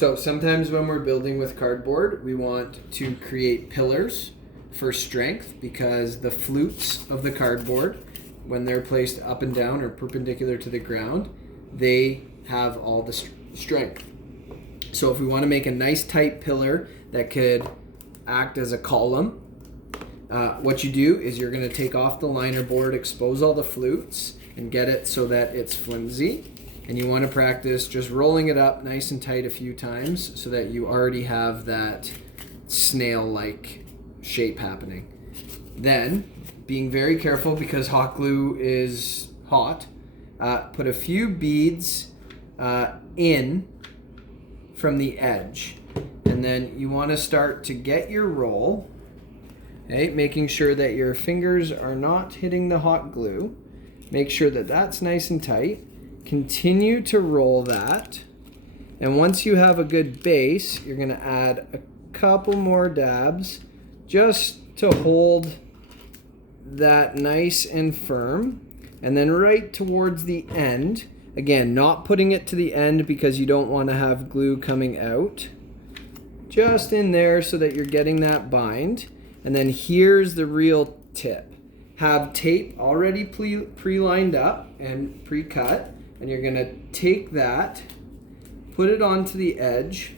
So sometimes when we're building with cardboard, we want to create pillars for strength because the flutes of the cardboard, when they're placed up and down or perpendicular to the ground, they have all the strength. So if we want to make a nice tight pillar that could act as a column, what you do is you're going to take off the liner board, expose all the flutes, and get it so that it's flimsy. And you want to practice just rolling it up nice and tight a few times so that you already have that snail-like shape happening. Then, being very careful because hot glue is hot, put a few beads in from the edge. And then you want to start to get your roll, okay, making sure that your fingers are not hitting the hot glue. Make sure that that's nice and tight. Continue to roll that. And once you have a good base, you're going to add a couple more dabs just to hold that nice and firm. And then right towards the end, again, not putting it to the end because you don't want to have glue coming out. Just in there so that you're getting that bind. And then here's the real tip. Have tape already pre-lined up and pre-cut. And you're going to take that, put it onto the edge,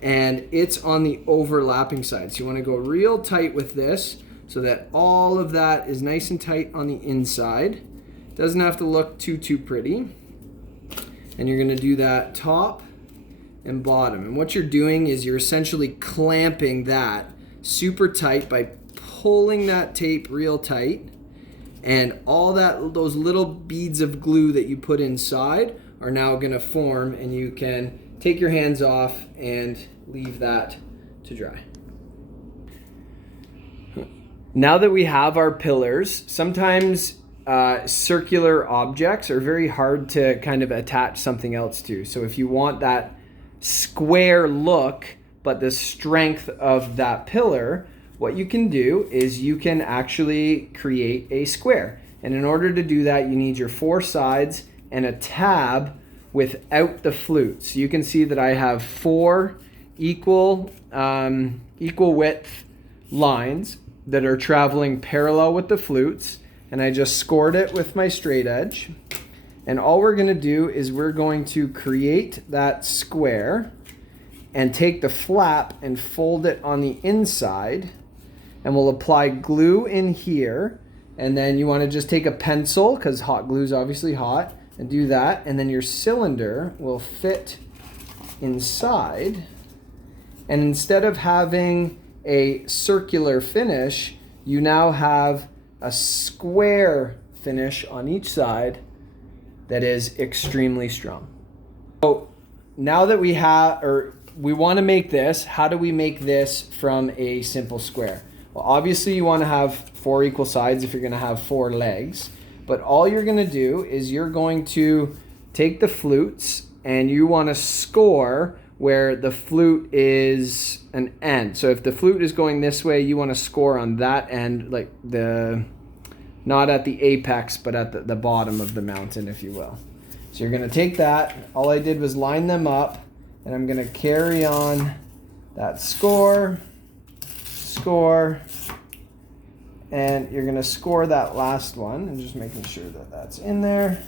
and it's on the overlapping side. So you want to go real tight with this so that all of that is nice and tight on the inside. Doesn't have to look too pretty. And you're going to do that top and bottom. And what you're doing is you're essentially clamping that super tight by pulling that tape real tight. And all those little beads of glue that you put inside are now going to form, and you can take your hands off and leave that to dry. Now that we have our pillars, sometimes circular objects are very hard to kind of attach something else to. So if you want that square look, but the strength of that pillar, what you can do is you can actually create a square. And in order to do that, you need your 4 sides and a tab without the flutes. So you can see that I have 4 equal width lines that are traveling parallel with the flutes. And I just scored it with my straight edge. And all we're going to do is we're going to create that square and take the flap and fold it on the inside. And we'll apply glue in here. And then you want to just take a pencil, because hot glue is obviously hot, and do that. And then your cylinder will fit inside. And instead of having a circular finish, you now have a square finish on each side that is extremely strong. So now that we want to make this, how do we make this from a simple square? Well, obviously you want to have 4 equal sides if you're going to have 4 legs. But all you're going to do is you're going to take the flutes and you want to score where the flute is an end. So if the flute is going this way, you want to score on that end, like not at the apex, but at the bottom of the mountain, if you will. So you're going to take that. All I did was line them up, and I'm going to carry on that score, and you're going to score that last one, and just making sure that that's in there.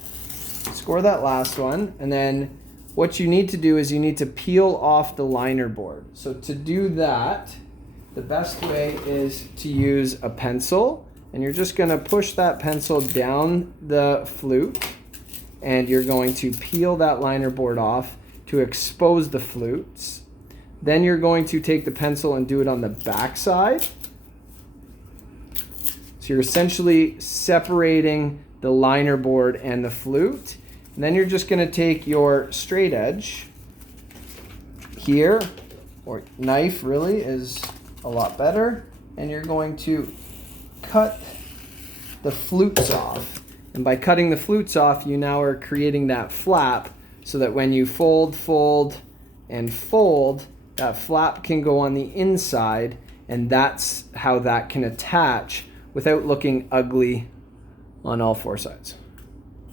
Score that last one, and then what you need to do is you need to peel off the liner board. So to do that, the best way is to use a pencil, and you're just going to push that pencil down the flute, and you're going to peel that liner board off to expose the flutes. Then you're going to take the pencil and do it on the back side. So you're essentially separating the liner board and the flute. And then you're just going to take your straight edge here, or knife really is a lot better, and you're going to cut the flutes off. And by cutting the flutes off, you now are creating that flap so that when you fold, and fold, that flap can go on the inside, and that's how that can attach without looking ugly on all 4 sides.